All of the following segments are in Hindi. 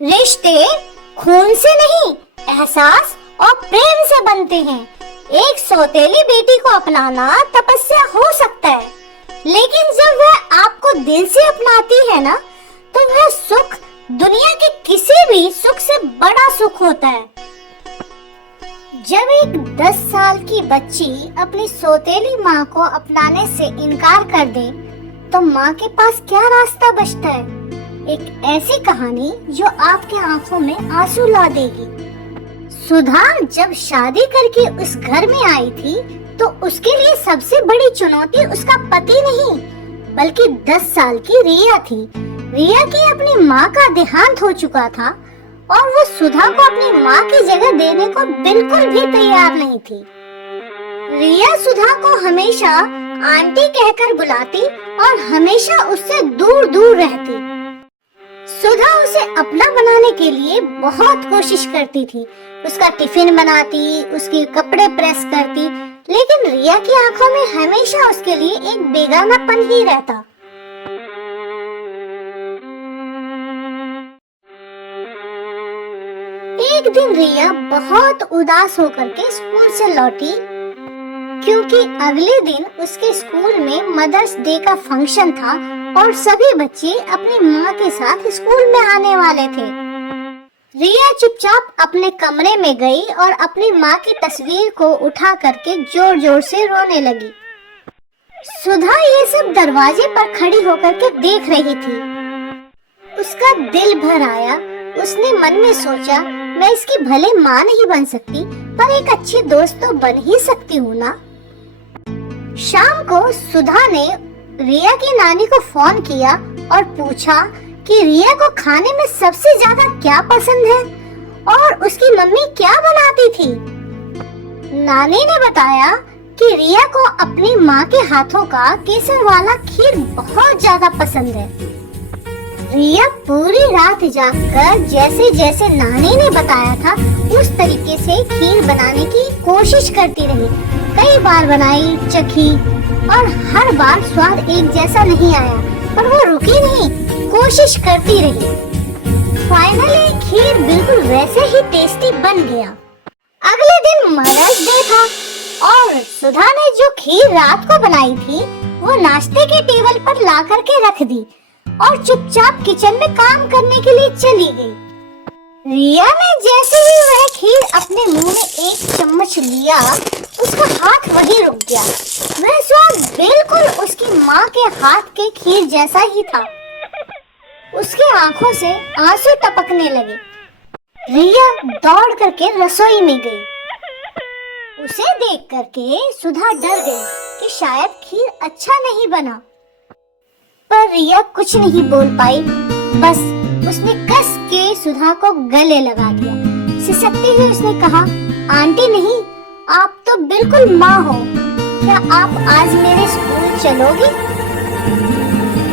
रिश्ते खून से नहीं, एहसास और प्रेम से बनते हैं। एक सौतेली बेटी को अपनाना तपस्या हो सकता है, लेकिन जब वह आपको दिल से अपनाती है ना, तो वह सुख दुनिया के किसी भी सुख से बड़ा सुख होता है। जब एक 10 साल की बच्ची अपनी सौतेली माँ को अपनाने से इनकार कर दे, तो माँ के पास क्या रास्ता बचता है? एक ऐसी कहानी जो आपके आंखों में आंसू ला देगी। सुधा जब शादी करके उस घर में आई थी, तो उसके लिए सबसे बड़ी चुनौती उसका पति नहीं, बल्कि 10 साल की रिया थी। रिया की अपनी माँ का देहांत हो चुका था और वो सुधा को अपनी माँ की जगह देने को बिल्कुल भी तैयार नहीं थी। रिया सुधा को हमेशा आंटी कहकर बुलाती और हमेशा उससे दूर दूर रहती। सुधा उसे अपना बनाने के लिए बहुत कोशिश करती थी, उसका टिफिन बनाती, उसके कपड़े प्रेस करती, लेकिन रिया की आंखों में हमेशा उसके लिए एक बेगानापन ही रहता। एक दिन रिया बहुत उदास होकर के स्कूल से लौटी, क्योंकि अगले दिन उसके स्कूल में मदर्स डे का फंक्शन था और सभी बच्चे अपनी माँ के साथ स्कूल में आने वाले थे। रिया चुपचाप अपने कमरे में गई और अपनी माँ की तस्वीर को उठा करके जोर जोर से रोने लगी। सुधा ये सब दरवाजे पर खड़ी होकर के देख रही थी। उसका दिल भर आया। उसने मन में सोचा, मैं इसकी भले माँ नहीं बन सकती, पर एक अच्छी दोस्त तो बन ही सकती हूँ ना। शाम को सुधा ने रिया की नानी को फोन किया और पूछा कि रिया को खाने में सबसे ज्यादा क्या पसंद है और उसकी मम्मी क्या बनाती थी। नानी ने बताया कि रिया को अपनी माँ के हाथों का केसर वाला खीर बहुत ज्यादा पसंद है। रिया पूरी रात जागकर जैसे जैसे नानी ने बताया था उस तरीके से खीर बनाने की कोशिश करती रही। कई बार बनाई, चखी और हर बार स्वाद एक जैसा नहीं आया, पर वो रुकी नहीं, कोशिश करती रही। फाइनली खीर बिल्कुल वैसे ही टेस्टी बन गया। अगले दिन मदर्स डे था और सुधा ने जो खीर रात को बनाई थी वो नाश्ते के टेबल पर ला करके रख दी और चुपचाप किचन में काम करने के लिए चली गई। रिया ने जैसे ही वह खीर अपने मुंह में एक चम्मच लिया, उसका हाथ वहीं रुक गया। वह स्वाद बिल्कुल उसकी माँ के हाथ के खीर जैसा ही था। उसके आंखों से आंसू टपकने लगे। रिया दौड़ करके रसोई में गई। उसे देख करके सुधा डर गई कि शायद खीर अच्छा नहीं बना, पर रिया कुछ नहीं बोल पाई। बस उसने कस के सुधा को गले लगा दिया। सिसकते हुए उसने कहा, आंटी नहीं, आप तो बिल्कुल माँ हो। क्या आप आज मेरे स्कूल चलोगी?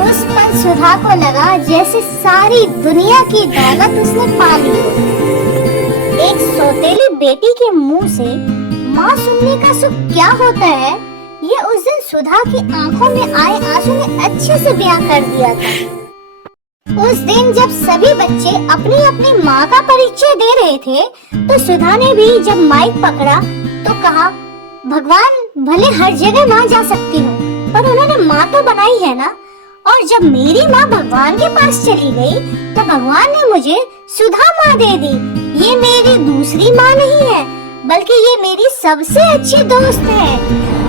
उस पल सुधा को लगा जैसे सारी दुनिया की दौलत उसने पा ली। एक सौतेली बेटी के मुंह से माँ सुनने का सुख क्या होता है, ये उस दिन सुधा की आंखों में आए आंसू ने अच्छे से बयां कर दिया था। उस दिन जब सभी बच्चे अपनी अपनी माँ का परिचय दे रहे थे, तो सुधा ने भी जब माइक पकड़ा तो कहा, भगवान भले हर जगह माँ जा सकती हो, पर उन्होंने माँ तो बनाई है ना। और जब मेरी माँ भगवान के पास चली गई, तो भगवान ने मुझे सुधा माँ दे दी। ये मेरी दूसरी माँ नहीं है, बल्कि ये मेरी सबसे अच्छी दोस्त है।